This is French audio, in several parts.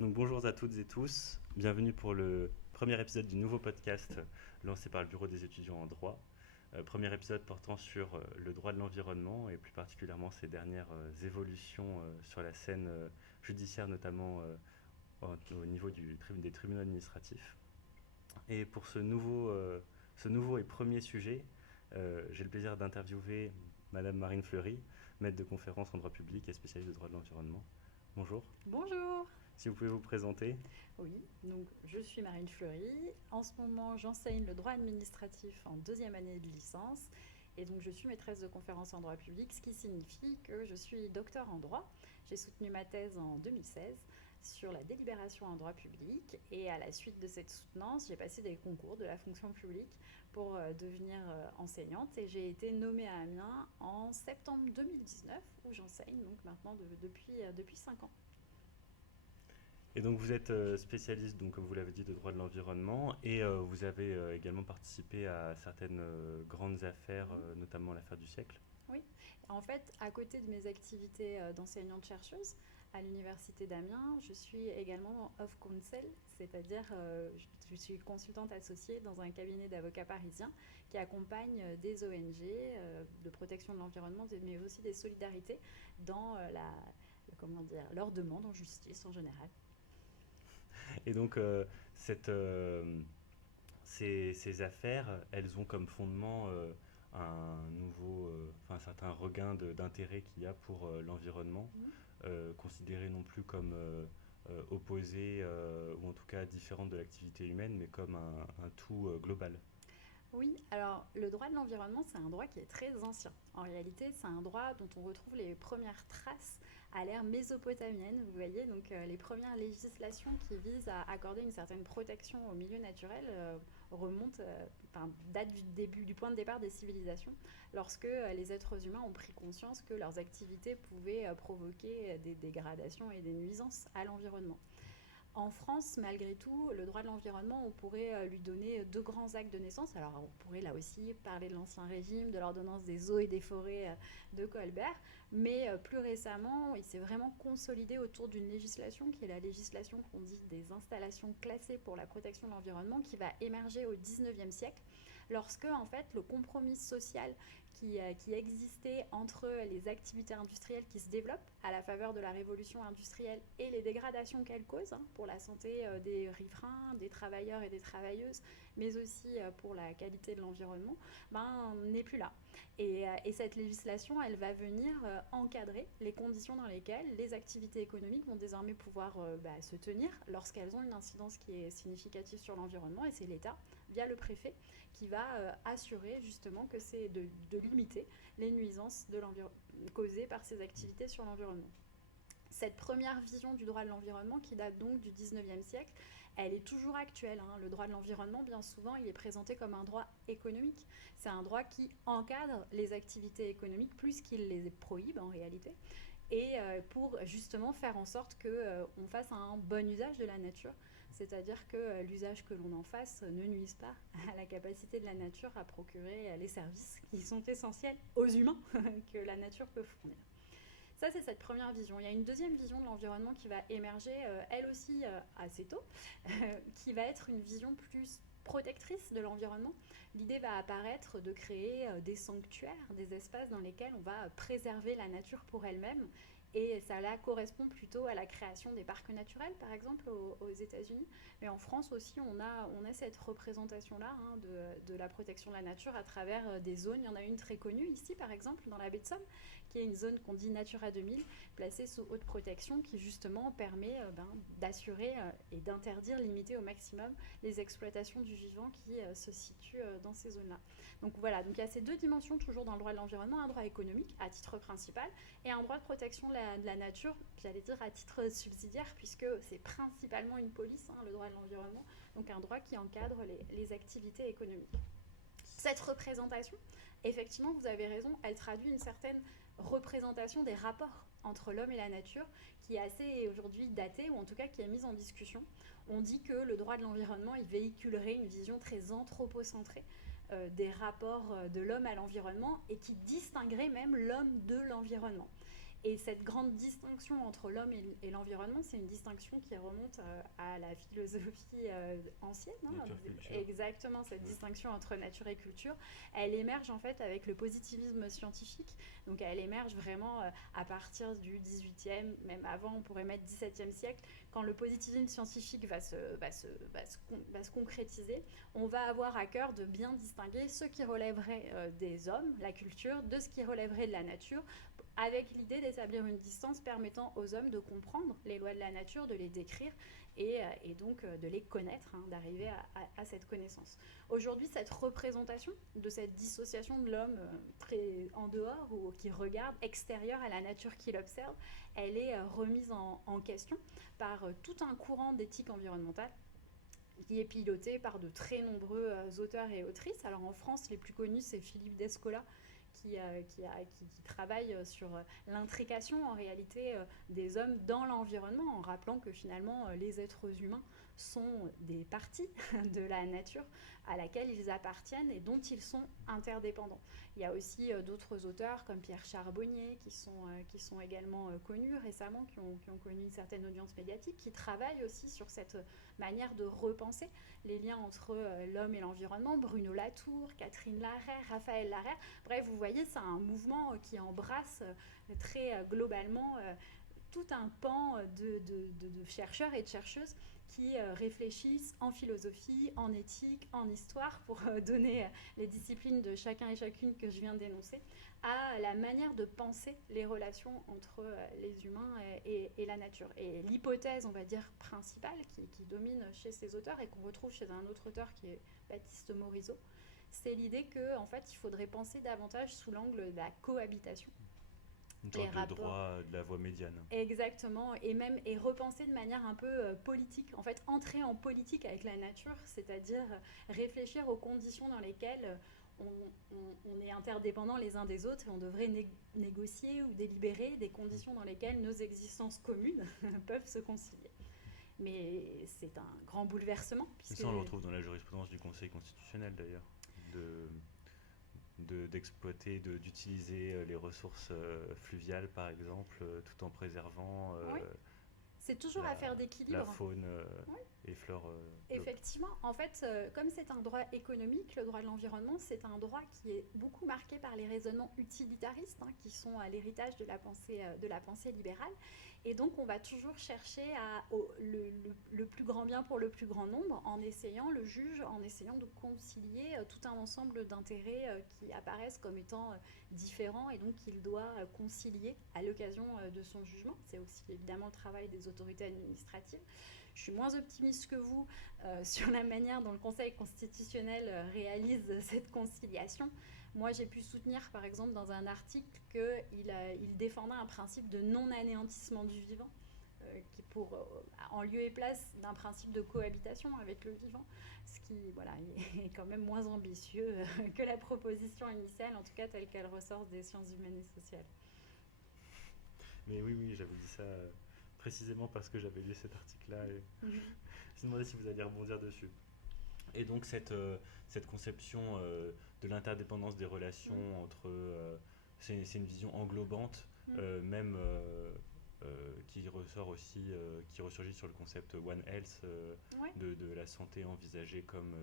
Donc bonjour à toutes et tous, bienvenue pour le premier épisode du nouveau podcast lancé par le Bureau des étudiants en droit. Premier épisode portant sur le droit de l'environnement et plus particulièrement ses dernières évolutions sur la scène judiciaire, notamment au niveau des tribunaux administratifs. Et pour ce nouveau et premier sujet, j'ai le plaisir d'interviewer Madame Marine Fleury, maître de conférence en droit public et spécialiste de droit de l'environnement. Bonjour. Bonjour. Si vous pouvez vous présenter. Oui, donc je suis Marine Fleury. En ce moment, j'enseigne le droit administratif en deuxième année de licence. Et donc, je suis maîtresse de conférences en droit public, ce qui signifie que je suis docteur en droit. J'ai soutenu ma thèse en 2016 sur la délibération en droit public. Et à la suite de cette soutenance, j'ai passé des concours de la fonction publique pour devenir enseignante. Et j'ai été nommée à Amiens en septembre 2019, où j'enseigne donc maintenant depuis 5 ans. Et donc vous êtes spécialiste, donc, comme vous l'avez dit, de droit de l'environnement et vous avez également participé à certaines grandes affaires, notamment l'affaire du siècle. Oui, en fait, à côté de mes activités d'enseignante-chercheuse à l'Université d'Amiens, je suis également of counsel, c'est-à-dire je suis consultante associée dans un cabinet d'avocats parisiens qui accompagne des ONG de protection de l'environnement, mais aussi des solidarités dans comment dire, leurs demandes en justice en général. Et donc cette, ces affaires, elles ont comme fondement un certain regain d'intérêt qu'il y a pour l'environnement, Mhm. considéré non plus comme opposé ou en tout cas différente de l'activité humaine, mais comme un tout global. Oui, alors le droit de l'environnement, c'est un droit qui est très ancien. En réalité, c'est un droit dont on retrouve les premières traces à l'ère mésopotamienne. Vous voyez, donc les premières législations qui visent à accorder une certaine protection au milieu naturel remontent, datent du début, du point de départ des civilisations, lorsque les êtres humains ont pris conscience que leurs activités pouvaient provoquer des dégradations et des nuisances à l'environnement. En France, malgré tout, le droit de l'environnement, on pourrait lui donner deux grands actes de naissance. Alors, on pourrait là aussi parler de l'Ancien Régime, de l'ordonnance des eaux et des forêts de Colbert, mais plus récemment, il s'est vraiment consolidé autour d'une législation qui est la législation qu'on dit des installations classées pour la protection de l'environnement, qui va émerger au XIXe siècle, lorsque en fait le compromis social qui existait entre les activités industrielles qui se développent à la faveur de la révolution industrielle et les dégradations qu'elle cause pour la santé des riverains, des travailleurs et des travailleuses, mais aussi pour la qualité de l'environnement, n'est plus là. Et cette législation, elle va venir encadrer les conditions dans lesquelles les activités économiques vont désormais pouvoir se tenir lorsqu'elles ont une incidence qui est significative sur l'environnement, et c'est l'État, via le préfet, qui va assurer justement que c'est de limiter les nuisances causées par ces activités sur l'environnement. Cette première vision du droit de l'environnement, qui date donc du 19e siècle, elle est toujours actuelle. Le droit de l'environnement, bien souvent, il est présenté comme un droit économique. C'est un droit qui encadre les activités économiques plus qu'il les prohibe en réalité, et pour justement faire en sorte qu'on fasse un bon usage de la nature, c'est-à-dire que l'usage que l'on en fasse ne nuise pas à la capacité de la nature à procurer les services qui sont essentiels aux humains que la nature peut fournir. Ça, c'est cette première vision. Il y a une deuxième vision de l'environnement qui va émerger, elle aussi assez tôt, qui va être une vision plus protectrice de l'environnement. L'idée va apparaître de créer des sanctuaires, des espaces dans lesquels on va préserver la nature pour elle-même. Et ça là correspond plutôt à la création des parcs naturels, par exemple, aux États-Unis. Mais en France aussi, on a cette représentation-là de la protection de la nature à travers des zones. Il y en a une très connue ici, par exemple, dans la baie de Somme, qui est une zone qu'on dit Natura 2000, placée sous haute protection, qui justement permet d'assurer et d'interdire, limiter au maximum les exploitations du vivant qui se situent dans ces zones-là. Donc voilà, donc il y a ces deux dimensions toujours dans le droit de l'environnement, un droit économique à titre principal et un droit de protection de la nature, j'allais dire à titre subsidiaire, puisque c'est principalement une police, le droit de l'environnement, donc un droit qui encadre les activités économiques. Cette représentation, effectivement, vous avez raison, elle traduit une certaine représentation des rapports entre l'homme et la nature qui est assez aujourd'hui datée, ou en tout cas qui est mise en discussion. On dit que le droit de l'environnement, il véhiculerait une vision très anthropocentrée des rapports de l'homme à l'environnement et qui distinguerait même l'homme de l'environnement. Et cette grande distinction entre l'homme et l'environnement, c'est une distinction qui remonte à la philosophie ancienne. Nature-culture. Exactement, cette Ouais. distinction entre nature et culture, elle émerge en fait avec le positivisme scientifique. Donc elle émerge vraiment à partir du 18e, même avant, on pourrait mettre 17e siècle, quand le positivisme scientifique va se concrétiser. On va avoir à cœur de bien distinguer ce qui relèverait des hommes, la culture, de ce qui relèverait de la nature, avec l'idée d'établir une distance permettant aux hommes de comprendre les lois de la nature, de les décrire et donc de les connaître, d'arriver à cette connaissance. Aujourd'hui, cette représentation de cette dissociation de l'homme très en dehors ou qui regarde extérieur à la nature qu'il observe, elle est remise en question par tout un courant d'éthique environnementale qui est piloté par de très nombreux auteurs et autrices. Alors en France, les plus connus, c'est Philippe Descola, qui travaille sur l'intrication en réalité des hommes dans l'environnement, en rappelant que finalement les êtres humains sont des parties de la nature à laquelle ils appartiennent et dont ils sont interdépendants. Il y a aussi d'autres auteurs comme Pierre Charbonnier qui sont également connus récemment, qui ont connu une certaine audience médiatique, qui travaillent aussi sur cette manière de repenser les liens entre l'homme et l'environnement. Bruno Latour, Catherine Larrey, Raphaël Larrey. Bref, vous voyez, c'est un mouvement qui embrasse très globalement tout un pan de chercheurs et de chercheuses qui réfléchissent en philosophie, en éthique, en histoire, pour donner les disciplines de chacun et chacune que je viens d'énoncer, à la manière de penser les relations entre les humains et la nature. Et l'hypothèse, on va dire, principale qui domine chez ces auteurs et qu'on retrouve chez un autre auteur qui est Baptiste Morisot, c'est l'idée qu'en fait, il faudrait penser davantage sous l'angle de la cohabitation. Une Les sorte de rapports. droit de la voie médiane. Exactement, et repenser de manière un peu politique, en fait entrer en politique avec la nature, c'est-à-dire réfléchir aux conditions dans lesquelles on est interdépendants les uns des autres et on devrait négocier ou délibérer des conditions dans lesquelles nos existences communes peuvent se concilier. Mais c'est un grand bouleversement, Et puisque ça, on le retrouve dans la jurisprudence du Conseil constitutionnel d'ailleurs, de, d'exploiter, d'utiliser les ressources fluviales par exemple, tout en préservant oui, c'est toujours la, affaire la d'équilibre. faune Oui. et flore locale. Effectivement, en fait, comme c'est un droit économique, le droit de l'environnement, c'est un droit qui est beaucoup marqué par les raisonnements utilitaristes, qui sont à l'héritage de la pensée libérale. Et donc, on va toujours chercher le plus grand bien pour le plus grand nombre, en essayant, le juge, en essayant de concilier tout un ensemble d'intérêts qui apparaissent comme étant différents et donc qu'il doit concilier à l'occasion de son jugement. C'est aussi évidemment le travail des autorités administratives. Je suis moins optimiste que vous sur la manière dont le Conseil constitutionnel réalise cette conciliation. Moi, j'ai pu soutenir, par exemple, dans un article qu'il défendait un principe de non-anéantissement du vivant, en lieu et place d'un principe de cohabitation avec le vivant, ce qui voilà, est quand même moins ambitieux que la proposition initiale, en tout cas telle qu'elle ressort des sciences humaines et sociales. Mais oui, oui, j'avais dit ça précisément parce que j'avais lu cet article-là et je me demandais si vous alliez rebondir dessus. Et donc cette conception de l'interdépendance des relations entre... c'est une vision englobante, même qui ressort aussi, qui ressurgit sur le concept One Health, Ouais, de la santé envisagée comme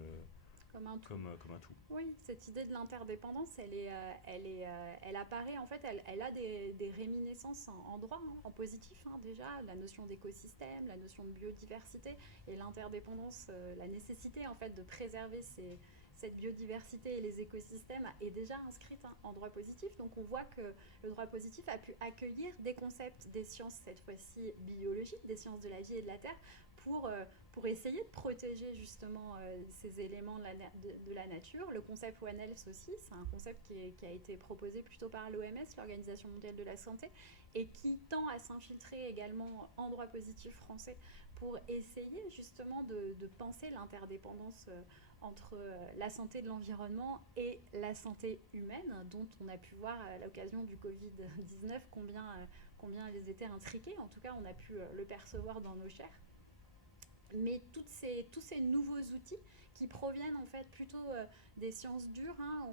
un tout. comme un tout. Oui, cette idée de l'interdépendance, elle apparaît, en fait, elle a des réminiscences en droit, en positif déjà, la notion d'écosystème, la notion de biodiversité et l'interdépendance, la nécessité en fait de préserver cette biodiversité et les écosystèmes est déjà inscrite en droit positif. Donc on voit que le droit positif a pu accueillir des concepts des sciences, cette fois-ci biologiques, des sciences de la vie et de la terre, pour essayer de protéger justement ces éléments de la nature. Le concept One Health aussi, c'est un concept qui a été proposé plutôt par l'OMS, l'Organisation mondiale de la santé, et qui tend à s'infiltrer également en droit positif français pour essayer justement de penser l'interdépendance entre la santé de l'environnement et la santé humaine, dont on a pu voir à l'occasion du Covid-19 combien elles étaient intriquées. En tout cas, on a pu le percevoir dans nos chairs. Mais tous ces nouveaux outils qui proviennent en fait plutôt des sciences dures, hein,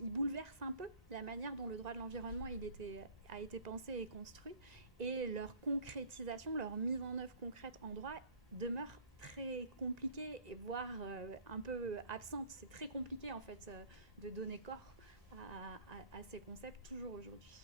ils bouleversent un peu la manière dont le droit de l'environnement a été pensé et construit, et leur concrétisation, leur mise en œuvre concrète en droit demeure très compliquée et voire un peu absente. C'est très compliqué en fait de donner corps à ces concepts toujours aujourd'hui.